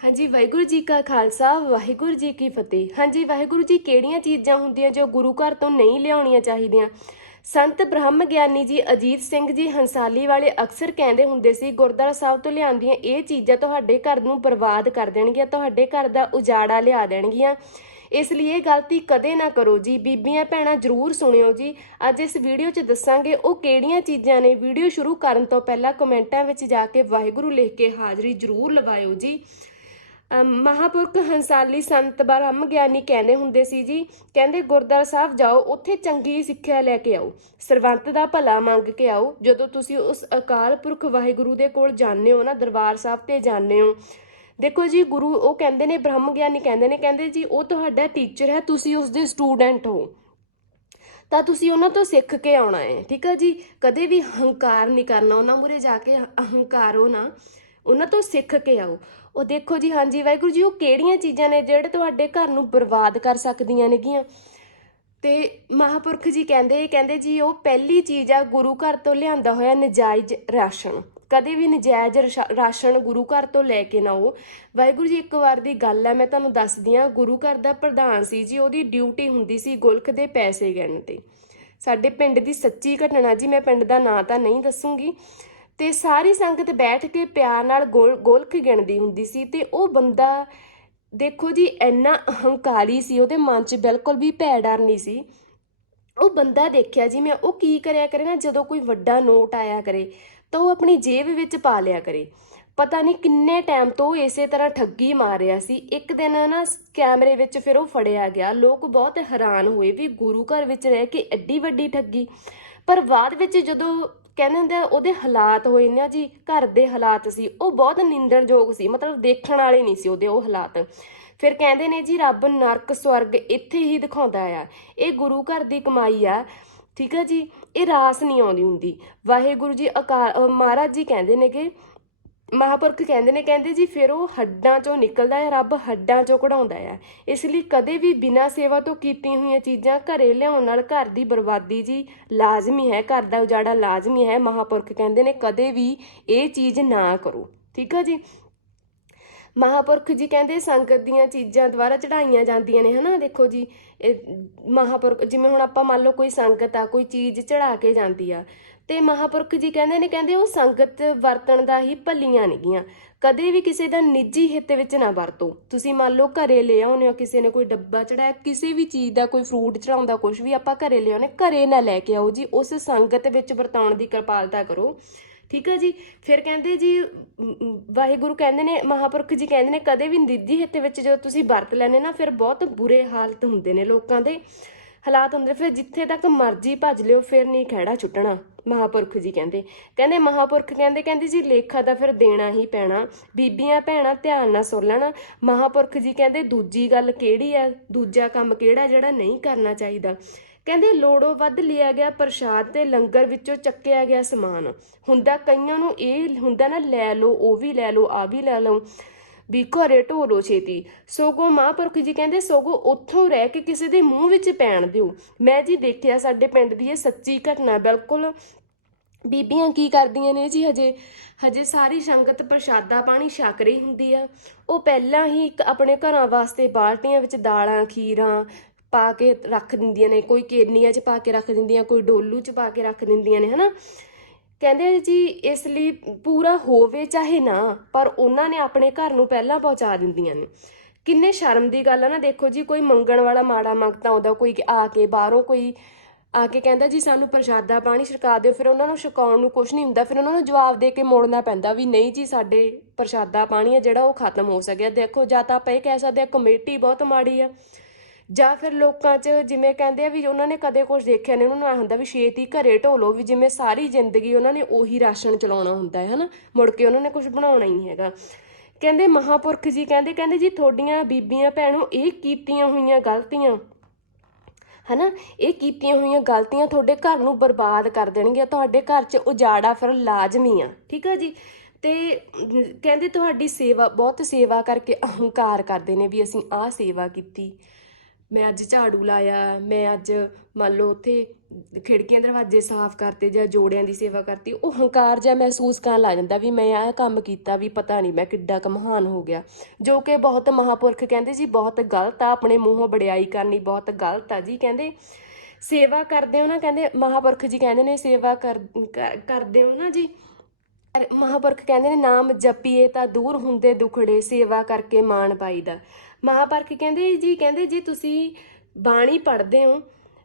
ਹਾਂਜੀ, ਵਾਹਿਗੁਰੂ ਜੀ ਕਾ ਖਾਲਸਾ, ਵਾਹਿਗੁਰੂ ਜੀ ਕੀ ਫਤਿਹ। ਹਾਂਜੀ, ਵਾਹਿਗੁਰੂ ਜੀ, ਕਿਹੜੀਆਂ ਚੀਜ਼ਾਂ ਹੁੰਦੀਆਂ ਜੋ ਗੁਰੂ ਘਰ ਤੋਂ ਨਹੀਂ ਲਿਆਉਣੀਆਂ ਚਾਹੀਦੀਆਂ? ਸੰਤ ਬ੍ਰਹਮ ਗਿਆਨੀ ਜੀ ਅਜੀਤ ਸਿੰਘ ਜੀ ਹੰਸਾਲੀ ਵਾਲੇ ਅਕਸਰ ਕਹਿੰਦੇ ਹੁੰਦੇ ਸੀ, ਗੁਰਦੁਆਰਾ ਸਾਹਿਬ ਤੋਂ ਲਿਆਂਦੀਆਂ ਇਹ ਚੀਜ਼ਾਂ ਤੁਹਾਡੇ ਘਰ ਨੂੰ ਬਰਬਾਦ ਕਰ ਦੇਣਗੀਆਂ, ਤੁਹਾਡੇ ਘਰ ਦਾ ਉਜਾੜਾ ਲਿਆ ਦੇਣਗੀਆਂ। ਇਸ ਲਈ ਇਹ ਗਲਤੀ ਕਦੇ ਨਾ ਕਰੋ ਜੀ। ਬੀਬੀਆਂ, ਭੈਣਾਂ ਜਰੂਰ ਸੁਣਿਓ ਜੀ। ਅੱਜ ਇਸ ਵੀਡੀਓ 'ਚ ਦੱਸਾਂਗੇ ਉਹ ਕਿਹੜੀਆਂ ਚੀਜ਼ਾਂ ਨੇ। ਵੀਡੀਓ ਸ਼ੁਰੂ ਕਰਨ ਤੋਂ ਪਹਿਲਾਂ ਕਮੈਂਟਾਂ ਵਿੱਚ ਜਾ ਕੇ ਵਾਹਿਗੁਰੂ ਲਿਖ ਕੇ ਹਾਜ਼ਰੀ ਜਰੂਰ ਲਵਾਇਓ ਜੀ। ਮਹਾਪੁਰਖ ਹੰਸਾਲੀ ਸੰਤ ਬ੍ਰਹਮ ਗਿਆਨੀ ਕਹਿੰਦੇ ਹੁੰਦੇ ਸੀ ਜੀ, ਕਹਿੰਦੇ ਗੁਰਦੁਆਰਾ ਸਾਹਿਬ ਜਾਓ, ਉੱਥੇ ਚੰਗੀ ਸਿੱਖਿਆ ਲੈ ਕੇ ਆਓ। ਸਰਵੰਤ ਦਾ ਭਲਾ ਮੰਗ ਕੇ ਆਓ, ਜਦੋਂ ਤੁਸੀਂ ਉਸ ਅਕਾਲ ਪੁਰਖ ਵਾਹਿਗੁਰੂ ਦੇ ਕੋਲ ਜਾਂਦੇ ਹੋ ਨਾ, ਦਰਬਾਰ ਸਾਹਿਬ ਤੇ ਜਾਂਦੇ ਹੋ। ਦੇਖੋ ਜੀ, ਗੁਰੂ ਉਹ ਕਹਿੰਦੇ ਨੇ ਬ੍ਰਹਮ ਗਿਆਨੀ ਕਹਿੰਦੇ ਨੇ, ਕਹਿੰਦੇ ਜੀ, ਉਹ ਤੁਹਾਡਾ ਟੀਚਰ ਹੈ, ਤੁਸੀਂ ਉਸ ਦੇ ਸਟੂਡੈਂਟ ਹੋ। ਤਾਂ ਤੁਸੀਂ ਉਹਨਾਂ ਤੋਂ ਸਿੱਖ ਕੇ ਆਉਣਾ ਹੈ, ਠੀਕ ਹੈ ਜੀ? ਕਦੇ ਵੀ ਹੰਕਾਰ ਨਹੀਂ ਕਰਨਾ, ਉਹਨਾਂ ਮੂਰੇ ਜਾ ਕੇ ਹੰਕਾਰੋ ਨਾ। ਉਹਨਾਂ ਤੋਂ ਸਿੱਖ ਕੇ ਆਓ। ਉਹ ਦੇਖੋ ਜੀ, ਹਾਂਜੀ ਵਾਹਿਗੁਰੂ ਜੀ, ਉਹ ਕਿਹੜੀਆਂ ਚੀਜ਼ਾਂ ਨੇ ਜਿਹੜੇ ਤੁਹਾਡੇ ਘਰ ਨੂੰ ਬਰਬਾਦ ਕਰ ਸਕਦੀਆਂ ਨੇਗੀਆਂ? ਤੇ ਮਹਾਪੁਰਖ ਜੀ ਕਹਿੰਦੇ ਕਹਿੰਦੇ ਜੀ, ਉਹ ਪਹਿਲੀ ਚੀਜ਼ ਆ, ਗੁਰੂ ਘਰ ਤੋਂ ਲਿਆਂਦਾ ਹੋਇਆ ਨਜਾਇਜ਼ ਰਾਸ਼ਨ। ਕਦੇ ਵੀ ਨਜਾਇਜ਼ ਰਸ਼ਾ- ਰਾਸ਼ਨ ਗੁਰੂ ਘਰ ਤੋਂ ਲੈ ਕੇ ਨਾ ਆਓ। ਵਾਹਿਗੁਰੂ ਜੀ, ਇੱਕ ਵਾਰ ਦੀ ਗੱਲ ਹੈ ਮੈਂ ਤੁਹਾਨੂੰ ਦੱਸਦੀ ਹਾਂ, ਗੁਰੂ ਘਰ ਦਾ ਪ੍ਰਧਾਨ ਸੀ ਜੀ, ਉਹਦੀ ਡਿਊਟੀ ਹੁੰਦੀ ਸੀ ਗੁਲਕ ਦੇ ਪੈਸੇ ਗਿਣਨ ਤੇ। ਸਾਡੇ ਪਿੰਡ ਦੀ ਸੱਚੀ ਘਟਨਾ ਜੀ, ਮੈਂ ਪਿੰਡ ਦਾ ਨਾਂ ਤਾਂ ਨਹੀਂ ਦੱਸੂਗੀ। ਤੇ ਸਾਰੀ ਸੰਗਤ ਬੈਠ ਕੇ ਪਿਆਰ ਨਾਲ ਗੋਲ ਗੋਲਕ ਗਿਣਦੀ ਹੁੰਦੀ ਸੀ ਤੇ ਉਹ ਬੰਦਾ ਦੇਖੋ ਜੀ, ਇੰਨਾ ਅਹੰਕਾਰੀ ਸੀ, ਉਹਦੇ ਮਨ 'ਚ ਬਿਲਕੁਲ ਵੀ ਭੈ ਡਰ ਨਹੀਂ ਸੀ। ਉਹ ਬੰਦਾ ਦੇਖਿਆ ਜੀ, ਮੈਂ ਉਹ ਕੀ ਕਰਿਆ ਕਰੇ ਨਾ, ਜਦੋਂ ਕੋਈ ਵੱਡਾ ਨੋਟ ਆਇਆ ਕਰੇ, ਤਾਂ ਉਹ ਆਪਣੀ ਜੇਬ ਵਿੱਚ ਪਾ ਲਿਆ ਕਰੇ। ਪਤਾ ਨਹੀਂ ਕਿੰਨੇ ਟਾਈਮ ਤੋਂ ਉਹ ਇਸੇ ਤਰ੍ਹਾਂ ਠੱਗੀ ਮਾਰ ਰਿਹਾ ਸੀ। ਇੱਕ ਦਿਨ ਨਾ ਕੈਮਰੇ ਵਿੱਚ ਫਿਰ ਉਹ ਫੜਿਆ ਗਿਆ। ਲੋਕ ਬਹੁਤ ਹੈਰਾਨ ਹੋਏ ਵੀ ਗੁਰੂ ਘਰ ਵਿੱਚ ਰਹਿ ਕੇ ਐਡੀ ਵੱਡੀ ਠੱਗੀ। ਪਰ ਬਾਅਦ ਵਿੱਚ ਜਦੋਂ ਕਹਿੰਦੇ ਹੁੰਦੇ ਆ, ਉਹਦੇ ਹਾਲਾਤ ਹੋਏ ਨਾ ਜੀ ਘਰ ਦੇ ਹਾਲਾਤ ਸੀ ਉਹ ਬਹੁਤ ਨਿੰਦਣਯੋਗ ਸੀ ਮਤਲਬ ਦੇਖਣ ਵਾਲੇ ਨਹੀਂ ਸੀ ਉਹਦੇ ਉਹ ਹਾਲਾਤ। ਫਿਰ ਕਹਿੰਦੇ ਨੇ ਜੀ ਰੱਬ ਨਰਕ ਸਵਰਗ ਇੱਥੇ ਹੀ ਦਿਖਾਉਂਦਾ ਆ। ਇਹ ਗੁਰੂ ਘਰ ਦੀ ਕਮਾਈ ਆ ਠੀਕ ਹੈ ਜੀ ਇਹ ਰਾਸ ਨਹੀਂ ਆਉਂਦੀ ਹੁੰਦੀ। ਵਾਹਿਗੁਰੂ ਜੀ ਅਕਾਲ ਮਹਾਰਾਜ ਜੀ ਕਹਿੰਦੇ ਨੇ ਕਿ ਮਹਾਪੁਰਖ ਕਹਿੰਦੇ ਨੇ, ਕਹਿੰਦੇ ਜੀ ਫਿਰ ਉਹ ਹੱਡਾਂ ਚੋਂ ਨਿਕਲਦਾ ਹੈ, ਰੱਬ ਹੱਡਾਂ ਚੋਂ ਕਢਾਉਂਦਾ ਹੈ। ਇਸ ਲਈ ਕਦੇ ਵੀ ਬਿਨਾਂ ਸੇਵਾ ਤੋਂ ਕੀਤੀਆਂ ਹੋਈਆਂ ਚੀਜ਼ਾਂ ਘਰੇ ਲਿਆਉਣ ਨਾਲ ਘਰ ਦੀ ਬਰਬਾਦੀ ਜੀ ਲਾਜ਼ਮੀ ਹੈ, ਘਰ ਦਾ ਉਜਾੜਾ ਲਾਜ਼ਮੀ ਹੈ। ਮਹਾਪੁਰਖ ਕਹਿੰਦੇ ਨੇ, ਕਦੇ ਵੀ ਇਹ ਚੀਜ਼ ਨਾ ਕਰੋ। ਠੀਕ ਆ ਜੀ? ਮਹਾਪੁਰਖ ਜੀ ਕਹਿੰਦੇ ਸੰਗਤ ਦੀਆਂ ਚੀਜ਼ਾਂ ਦੁਆਰਾ ਚੜਾਈਆਂ ਜਾਂਦੀਆਂ ਨੇ, ਹਨਾ? ਦੇਖੋ ਜੀ, ਇਹ ਮਹਾਪੁਰਖ, ਜਿਵੇਂ ਹੁਣ ਆਪਾਂ ਮੰਨ ਲਓ ਕੋਈ ਸੰਗਤ ਆ, ਕੋਈ ਚੀਜ਼ ਚੜਾ ਕੇ ਜਾਂਦੀ ਆ, ਤੇ ਮਹਾਪੁਰਖ ਜੀ ਕਹਿੰਦੇ ਨੇ, ਕਹਿੰਦੇ ਉਹ ਸੰਗਤ ਵਰਤਣ ਦਾ ਹੀ ਭੱਲੀਆਂ ਨੇਗੀਆਂ ਕਦੇ ਵੀ ਕਿਸੇ ਦਾ ਨਿੱਜੀ ਹਿੱਤ ਵਿੱਚ ਨਾ ਵਰਤੋ। ਤੁਸੀਂ ਮੰਨ ਲਓ ਘਰੇ ਲੈ ਆਉਂਦੇ ਹੋ, ਕਿਸੇ ਨੇ ਕੋਈ ਡੱਬਾ ਚੜਾਇਆ ਕਿਸੇ ਵੀ ਚੀਜ਼ ਦਾ, ਕੋਈ ਫਰੂਟ ਚੜਾਉਂਦਾ ਕੁਝ ਵੀ, ਆਪਾਂ ਘਰੇ ਲੈ ਆਉਂਦੇ ਘਰੇ ਨਾ ਲੈ ਕੇ ਆਓ ਜੀ, ਉਸ ਸੰਗਤ ਵਿੱਚ ਵਰਤਾਉਣ ਦੀ ਕਿਰਪਾਲਤਾ ਕਰੋ। ਠੀਕ ਆ ਜੀ? ਫਿਰ ਕਹਿੰਦੇ ਜੀ ਵਾਹਿਗੁਰੂ ਕਹਿੰਦੇ ਨੇ, ਮਹਾਪੁਰਖ ਜੀ ਕਹਿੰਦੇ ਨੇ, ਕਦੇ ਵੀ ਨਿੱਜੀ ਹਿੱਤ ਵਿੱਚ ਜਦੋਂ ਤੁਸੀਂ ਵਰਤ ਲੈਨੇ ਨਾ, ਫਿਰ ਬਹੁਤ ਬੁਰੇ ਹਾਲਤ ਹੁੰਦੇ ਨੇ ਲੋਕਾਂ ਦੇ ਹਾਲਾਤ ਹੁੰਦੇ ਫਿਰ ਜਿੱਥੇ ਤੱਕ ਮਰਜ਼ੀ ਭੱਜ ਲਿਓ, ਫਿਰ ਨਹੀਂ ਖਹਿੜਾ ਛੁੱਟਣਾ, ਮਹਾਪੁਰਖ ਜੀ ਕਹਿੰਦੇ। ਕਹਿੰਦੇ ਮਹਾਪੁਰਖ ਕਹਿੰਦੇ ਕਹਿੰਦੇ ਜੀ ਲੇਖਾ ਤਾਂ ਫਿਰ ਦੇਣਾ ਹੀ ਪੈਣਾ, ਬੀਬੀਆਂ ਭੈਣਾਂ ਧਿਆਨ ਨਾਲ ਸੁਣ ਲੈਣਾ। ਮਹਾਪੁਰਖ ਜੀ ਕਹਿੰਦੇ, ਦੂਜੀ ਗੱਲ ਕਿਹੜੀ ਆ ਦੂਜਾ ਕੰਮ ਕਿਹੜਾ, ਜਿਹੜਾ ਨਹੀਂ ਕਰਨਾ ਚਾਹੀਦਾ? ਕਹਿੰਦੇ ਲੋੜੋਂ ਵੱਧ ਲਿਆ ਗਿਆ ਪ੍ਰਸ਼ਾਦ ਤੇ ਲੰਗਰ ਵਿੱਚੋਂ ਚੱਕਿਆ ਗਿਆ ਸਮਾਨ। ਹੁੰਦਾ ਕਈਆਂ ਨੂੰ ਇਹ ਹੁੰਦਾ ਨਾ, ਲੈ ਲਓ, ਉਹ ਵੀ ਲੈ ਲਓ ਆ ਵੀ ਲੈ ਲਓ, ਵੀ ਘਰੇ ਢੋਲੋ ਛੇਤੀ। ਸੋਗੋ ਮਹਾਂਪੁਰਖ ਜੀ ਕਹਿੰਦੇ, ਸੋਗੋ ਉੱਥੋਂ ਰਹਿ ਕੇ ਕਿਸੇ ਦੇ ਮੂੰਹ ਵਿੱਚ ਪੈਣ ਦਿਓ। ਮੈਂ ਜੀ ਦੇਖਿਆ ਸਾਡੇ ਪਿੰਡ ਦੀ ਇਹ ਸੱਚੀ ਘਟਨਾ, ਬਿਲਕੁਲ। ਬੀਬੀਆਂ ਕੀ ਕਰਦੀਆਂ ਨੇ ਜੀ ਹਜੇ? ਹਜੇ ਸਾਰੀ ਸੰਗਤ ਪ੍ਰਸ਼ਾਦਾ ਪਾਣੀ ਛਕ ਰਹੀ ਹੁੰਦੀ ਆ। ਉਹ ਪਹਿਲਾਂ ਹੀ ਇੱਕ ਆਪਣੇ ਘਰਾਂ ਵਾਸਤੇ ਬਾਲਟੀਆਂ ਵਿੱਚ ਦਾਲਾਂ, ਖੀਰਾਂ ਪਾ ਕੇ ਰੱਖ ਦਿੰਦੀਆਂ ਨੇ, ਕੋਈ ਕੇਨੀਆਂ 'ਚ ਪਾ ਕੇ ਰੱਖ ਦਿੰਦੀਆਂ, ਕੋਈ ਡੋਲੂ 'ਚ ਪਾ ਕੇ ਰੱਖ ਦਿੰਦੀਆਂ ਨੇ, ਹਨਾ? ਕਹਿੰਦੇ ਜੀ, ਇਸ ਲਈ ਪੂਰਾ ਹੋਵੇ ਚਾਹੇ ਨਾ, ਪਰ ਉਹਨਾਂ ਨੇ ਆਪਣੇ ਘਰ ਨੂੰ ਪਹਿਲਾਂ ਪਹੁੰਚਾ ਦਿੰਦੀਆਂ ਨੇ। ਕਿੰਨੇ ਸ਼ਰਮ ਦੀ ਗੱਲ ਆ ਨਾ, ਦੇਖੋ ਜੀ, ਕੋਈ ਮੰਗਣ ਵਾਲਾ ਮਾੜਾ ਮੰਗਤਾ ਆਉਂਦਾ ਕੋਈ ਆ ਕੇ ਬਾਹਰੋਂ ਕੋਈ ਆ ਕੇ ਕਹਿੰਦਾ ਜੀ, ਸਾਨੂੰ ਪ੍ਰਸ਼ਾਦਾ ਪਾਣੀ ਛਕਾ ਦਿਓ। ਫਿਰ ਉਹਨਾਂ ਨੂੰ ਛਕਾਉਣ ਨੂੰ ਕੁਝ ਨਹੀਂ ਹੁੰਦਾ, ਫਿਰ ਉਹਨਾਂ ਨੂੰ ਜਵਾਬ ਦੇ ਕੇ ਮੋੜਨਾ ਪੈਂਦਾ ਵੀ ਨਹੀਂ ਜੀ, ਸਾਡੇ ਪ੍ਰਸ਼ਾਦਾ ਪਾਣੀ ਆ ਜਿਹੜਾ ਉਹ ਖਤਮ ਹੋ ਸਕਿਆ। ਦੇਖੋ, ਜਾਂ ਤਾਂ ਆਪਾਂ ਇਹ ਕਹਿ ਸਕਦੇ ਆ, ਕਮੇਟੀ ਬਹੁਤ ਮਾੜੀ ਆ। ਜਾਂ ਫਿਰ ਲੋਕਾਂ 'ਚ ਜਿਵੇਂ ਕਹਿੰਦੇ ਆ ਵੀ ਉਹਨਾਂ ਨੇ ਕਦੇ ਕੁਝ ਦੇਖਿਆ ਨਹੀਂ, ਉਹਨਾਂ ਨੂੰ ਐਂ ਹੁੰਦਾ ਵੀ ਛੇਤੀ ਘਰੇ ਢੋਲੋ ਵੀ ਜਿਵੇਂ ਸਾਰੀ ਜ਼ਿੰਦਗੀ ਉਹਨਾਂ ਨੇ ਉਹੀ ਰਾਸ਼ਨ ਚਲਾਉਣਾ ਹੁੰਦਾ ਹੈ, ਹਨਾ? ਮੁੜ ਕੇ ਉਹਨਾਂ ਨੇ ਕੁਝ ਬਣਾਉਣਾ ਹੀ ਨਹੀਂ ਹੈਗਾ। ਕਹਿੰਦੇ ਮਹਾਪੁਰਖ ਜੀ ਕਹਿੰਦੇ ਕਹਿੰਦੇ ਜੀ ਤੁਹਾਡੀਆਂ ਬੀਬੀਆਂ ਭੈਣੋ, ਇਹ ਕੀਤੀਆਂ ਹੋਈਆਂ ਗਲਤੀਆਂ, ਹਨਾ? ਇਹ ਕੀਤੀਆਂ ਹੋਈਆਂ ਗਲਤੀਆਂ ਤੁਹਾਡੇ ਘਰ ਨੂੰ ਬਰਬਾਦ ਕਰ ਦੇਣਗੀਆਂ, ਤੁਹਾਡੇ ਘਰ 'ਚ ਉਜਾੜਾ ਫਿਰ ਲਾਜ਼ਮੀ ਆ, ਠੀਕ ਆ ਜੀ? ਤੇ ਕਹਿੰਦੇ ਤੁਹਾਡੀ ਸੇਵਾ, ਬਹੁਤ ਸੇਵਾ ਕਰਕੇ ਅਹੰਕਾਰ ਕਰਦੇ ਨੇ ਵੀ ਅਸੀਂ ਆਹ ਸੇਵਾ ਕੀਤੀ। ਮੈਂ ਅੱਜ ਝਾੜੂ ਲਾਇਆ, ਮੈਂ ਅੱਜ ਮੰਨ ਲਓ ਉੱਥੇ ਖਿੜਕੀਆਂ ਦਰਵਾਜ਼ੇ ਸਾਫ਼ ਕਰਤੇ ਜਾਂ ਜੋੜਿਆਂ ਦੀ ਸੇਵਾ ਕਰਤੀ, ਉਹ ਹੰਕਾਰ ਜਿਹਾ ਮਹਿਸੂਸ ਕਰਨ ਲੱਗ ਜਾਂਦਾ ਵੀ ਮੈਂ ਆਹ ਕੰਮ ਕੀਤਾ ਵੀ ਪਤਾ ਨਹੀਂ ਮੈਂ ਕਿੱਡਾ ਕੁ ਮਹਾਨ ਹੋ ਗਿਆ। ਜੋ ਕਿ ਬਹੁਤ ਮਹਾਪੁਰਖ ਕਹਿੰਦੇ ਜੀ, ਬਹੁਤ ਗਲਤ ਆ, ਆਪਣੇ ਮੂੰਹੋਂ ਬੜਾਈ ਕਰਨੀ ਬਹੁਤ ਗਲਤ ਆ ਜੀ, ਕਹਿੰਦੇ ਸੇਵਾ ਕਰਦੇ ਹੋ ਨਾ, ਕਹਿੰਦੇ ਮਹਾਪੁਰਖ ਜੀ ਕਹਿੰਦੇ ਨੇ ਸੇਵਾ ਕਰ ਕਰ- ਕਰਦੇ ਹੋ ਨਾ ਜੀ ਮਹਾਪੁਰਖ ਕਹਿੰਦੇ ਨੇ, ਨਾਮ ਜਪੀਏ ਤਾਂ ਦੂਰ ਹੁੰਦੇ ਦੁਖੜੇ, ਸੇਵਾ ਕਰਕੇ ਮਾਣ ਪਾਈਦਾ। ਮਹਾਪੁਰਖ ਕਹਿੰਦੇ ਜੀ, ਕਹਿੰਦੇ ਜੇ ਤੁਸੀਂ ਬਾਣੀ ਪੜ੍ਹਦੇ ਹੋ,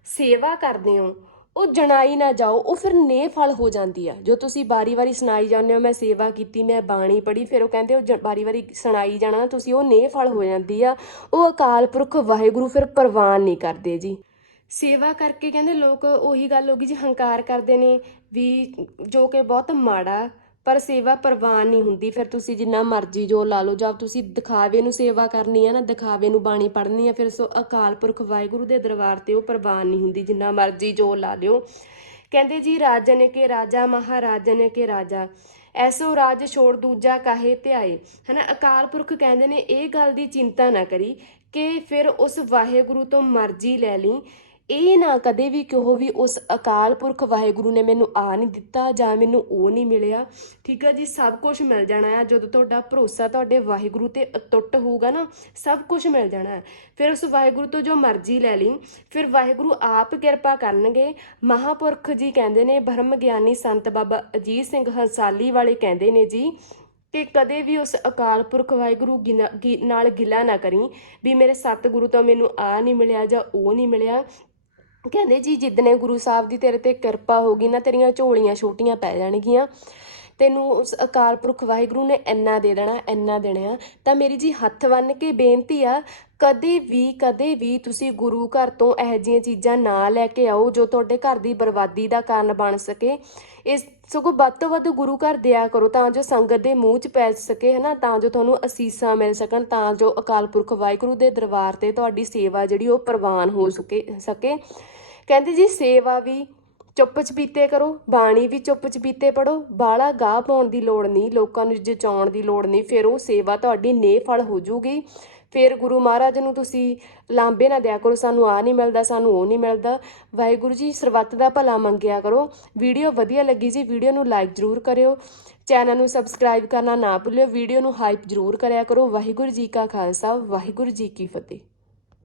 ਸੇਵਾ ਕਰਦੇ ਹੋ, ਉਹ ਜਣਾਈ ਨਾ ਜਾਓ, ਉਹ ਫਿਰ ਨੇ ਫਲ ਹੋ ਜਾਂਦੀ ਆ। ਜੋ ਤੁਸੀਂ ਬਾਰੀ-ਬਾਰੀ ਸੁਣਾਈ ਜਾਂਦੇ ਹੋ, ਮੈਂ ਸੇਵਾ ਕੀਤੀ, ਮੈਂ ਬਾਣੀ ਪੜ੍ਹੀ, ਫਿਰ ਉਹ ਕਹਿੰਦੇ ਉਹ ਜ- ਬਾਰੀ-ਬਾਰੀ ਸੁਣਾਈ ਜਾਣਾ ਨਾ, ਤੁਸੀਂ ਉਹ ਨੇ ਫਲ ਹੋ ਜਾਂਦੀ ਆ। ਉਹ ਅਕਾਲ ਪੁਰਖ ਵਾਹਿਗੁਰੂ ਫਿਰ ਪ੍ਰਵਾਨ ਨਹੀਂ ਕਰਦੇ ਜੀ। ਸੇਵਾ ਕਰਕੇ ਕਹਿੰਦੇ ਲੋਕ ਉਹੀ ਗੱਲ ਹੋ ਗਈ ਜੀ, ਹੰਕਾਰ ਕਰਦੇ ਨੇ ਵੀ ਜੋ ਕਿ ਬਹੁਤ ਮਾੜਾ ਪਰ ਸੇਵਾ ਪ੍ਰਵਾਨ ਨਹੀਂ ਹੁੰਦੀ। ਫਿਰ ਤੁਸੀਂ ਜਿੰਨਾ ਮਰਜ਼ੀ ਜੋ ਲਾ ਲਓ, ਜਾਂ ਤੁਸੀਂ ਦਿਖਾਵੇ ਨੂੰ ਸੇਵਾ ਕਰਨੀ ਹੈ ਨਾ, ਦਿਖਾਵੇ ਨੂੰ ਬਾਣੀ ਪੜ੍ਹਨੀ ਹੈ ਫਿਰ ਸੋ ਅਕਾਲ ਪੁਰਖ ਵਾਹਿਗੁਰੂ ਦੇ ਦਰਬਾਰ ਤੇ ਉਹ ਪ੍ਰਵਾਨ ਨਹੀਂ ਹੁੰਦੀ, ਜਿੰਨਾ ਮਰਜ਼ੀ ਜੋ ਲਾ ਲਿਓ। ਕਹਿੰਦੇ ਜੀ, ਰਾਜਨ ਕੇ ਰਾਜਾ, ਮਹਾਰਾਜਨ ਕੇ ਰਾਜਾ, ਐਸੋ ਰਾਜ ਛੋੜ ਦੂਜਾ ਕਾਹੇ ਧਿਆਏ? ਹਨਾ, ਅਕਾਲ ਪੁਰਖ ਕਹਿੰਦੇ ਨੇ, ਇਹ ਗੱਲ ਦੀ ਚਿੰਤਾ ਨਾ ਕਰੀ ਕਿ ਫਿਰ ਉਸ ਵਾਹਿਗੁਰੂ ਤੋਂ ਮਰਜ਼ੀ ਲੈ ਲਈ ਇਹ ਨਾ ਕਦੇ ਵੀ ਕਿਹੋ ਵੀ ਉਸ ਅਕਾਲ ਪੁਰਖ ਵਾਹਿਗੁਰੂ ਨੇ ਮੈਨੂੰ ਆ ਨਹੀਂ ਦਿੱਤਾ ਜਾਂ ਮੈਨੂੰ ਉਹ ਨਹੀਂ ਮਿਲਿਆ। ਠੀਕ ਆ ਜੀ, ਸਭ ਕੁਝ ਮਿਲ ਜਾਣਾ ਆ। ਜਦੋਂ ਤੁਹਾਡਾ ਭਰੋਸਾ ਤੁਹਾਡੇ ਵਾਹਿਗੁਰੂ ਤੇ ਅਟੁੱਟ ਹੋਊਗਾ ਨਾ, ਸਭ ਕੁਝ ਮਿਲ ਜਾਣਾ ਹੈ ਫਿਰ ਉਸ ਵਾਹਿਗੁਰੂ ਤੋਂ ਜੋ ਮਰਜ਼ੀ ਲੈ ਲਈ। ਫਿਰ ਵਾਹਿਗੁਰੂ ਆਪ ਕਿਰਪਾ ਕਰਨਗੇ। ਮਹਾਪੁਰਖ ਜੀ ਕਹਿੰਦੇ ਨੇ, ਬ੍ਰਹਮ ਗਿਆਨੀ ਸੰਤ ਬਾਬਾ ਅਜੀਤ ਸਿੰਘ ਹੰਸਾਲੀ ਵਾਲੇ ਕਹਿੰਦੇ ਨੇ ਜੀ ਕਿ ਕਦੇ ਵੀ ਉਸ ਅਕਾਲ ਪੁਰਖ ਵਾਹਿਗੁਰੂ ਗਿਨਾ- ਗਿ- ਨਾਲ ਗਿਲਾ ਨਾ ਕਰੀ ਵੀ ਮੇਰੇ ਸਤਿਗੁਰੂ ਤੋਂ ਮੈਨੂੰ ਆ ਨਹੀਂ ਮਿਲਿਆ ਜਾਂ ਉਹ ਨਹੀਂ ਮਿਲਿਆ। ਕਹਿੰਦੇ ਜੀ ਜਿੱਦਨੇ ਗੁਰੂ ਸਾਹਿਬ ਦੀ ਤੇਰੇ ਤੇ ਕਿਰਪਾ ਹੋਗੀ ਨਾ ਤੇਰੀਆਂ ਝੋਲੀਆਂ ਛੋਟੀਆਂ ਪੈ ਜਾਣਗੀਆਂ। ਤੈਨੂੰ ਉਸ ਅਕਾਲ ਪੁਰਖ ਵਾਹਿਗੁਰੂ ਨੇ ਇੰਨਾ ਦੇ ਦੇਣਾ, ਇੰਨਾ ਦੇਣਾ ਤਾਂ ਮੇਰੀ ਜੀ ਹੱਥ ਬੰਨ ਕੇ ਬੇਨਤੀ ਆ, ਕਦੇ ਵੀ ਕਦੇ ਵੀ ਤੁਸੀਂ ਗੁਰੂ ਘਰ ਤੋਂ ਇਹੋ ਜਿਹੀਆਂ ਚੀਜ਼ਾਂ ਨਾ ਲੈ ਕੇ ਆਓ ਜੋ ਤੁਹਾਡੇ ਘਰ ਦੀ ਬਰਬਾਦੀ ਦਾ ਕਾਰਨ ਬਣ ਸਕੇ। ਇਸ ਸਗੋਂ ਵੱਧ ਤੋਂ ਵੱਧ ਗੁਰੂ ਘਰ ਦਿਆ ਕਰੋ ਤਾਂ ਜੋ ਸੰਗਤ ਦੇ ਮੂੰਹ 'ਚ ਪੈ ਸਕੇ, ਹਨਾ? ਤਾਂ ਜੋ ਤੁਹਾਨੂੰ ਅਸੀਸਾਂ ਮਿਲ ਸਕਣ, ਤਾਂ ਜੋ ਅਕਾਲ ਪੁਰਖ ਵਾਹਿਗੁਰੂ ਦੇ ਦਰਬਾਰ ਤੇ ਤੁਹਾਡੀ ਸੇਵਾ ਜਿਹੜੀ ਉਹ ਪ੍ਰਵਾਨ ਹੋ ਸਕੇ ਸਕੇ। ਕਹਿੰਦੇ ਜੀ, ਸੇਵਾ ਵੀ ਚੁੱਪ ਚਪੀਤੇ ਕਰੋ, ਬਾਣੀ ਵੀ ਚੁੱਪ ਚਪੀਤੇ ਪੜੋ ਬਾਲਾ ਗਾਹ ਪਾਉਣ ਦੀ ਲੋੜ ਨਹੀਂ, ਲੋਕਾਂ ਨੂੰ ਜਚਾਉਣ ਦੀ ਲੋੜ ਨਹੀਂ, ਫਿਰ ਉਹ ਸੇਵਾ ਤੁਹਾਡੀ ਨੇ ਫਲ ਹੋ ਜੂਗੀ। ਫਿਰ ਗੁਰੂ ਮਹਾਰਾਜ ਨੂੰ ਤੁਸੀਂ ਲਾਂਬੇ ਨਾ ਦਿਆ ਕਰੋ, ਸਾਨੂੰ ਆ ਨਹੀਂ ਮਿਲਦਾ, ਸਾਨੂੰ ਉਹ ਨਹੀਂ ਮਿਲਦਾ। ਵਾਹਿਗੁਰੂ ਜੀ ਸਰਬੱਤ ਦਾ ਭਲਾ ਮੰਗਿਆ ਕਰੋ। ਵੀਡੀਓ ਵਧੀਆ ਲੱਗੀ ਜੀ ਵੀਡੀਓ ਨੂੰ ਲਾਈਕ ਜ਼ਰੂਰ ਕਰਿਓ। ਚੈਨਲ ਨੂੰ ਸਬਸਕ੍ਰਾਈਬ ਕਰਨਾ ਨਾ ਭੁੱਲਿਓ, ਵੀਡੀਓ ਨੂੰ ਹਾਈਪ ਜ਼ਰੂਰ ਕਰਿਆ ਕਰੋ। ਵਾਹਿਗੁਰੂ ਜੀ ਕਾ ਖਾਲਸਾ, ਵਾਹਿਗੁਰੂ ਜੀ ਕੀ ਫਤਿਹ।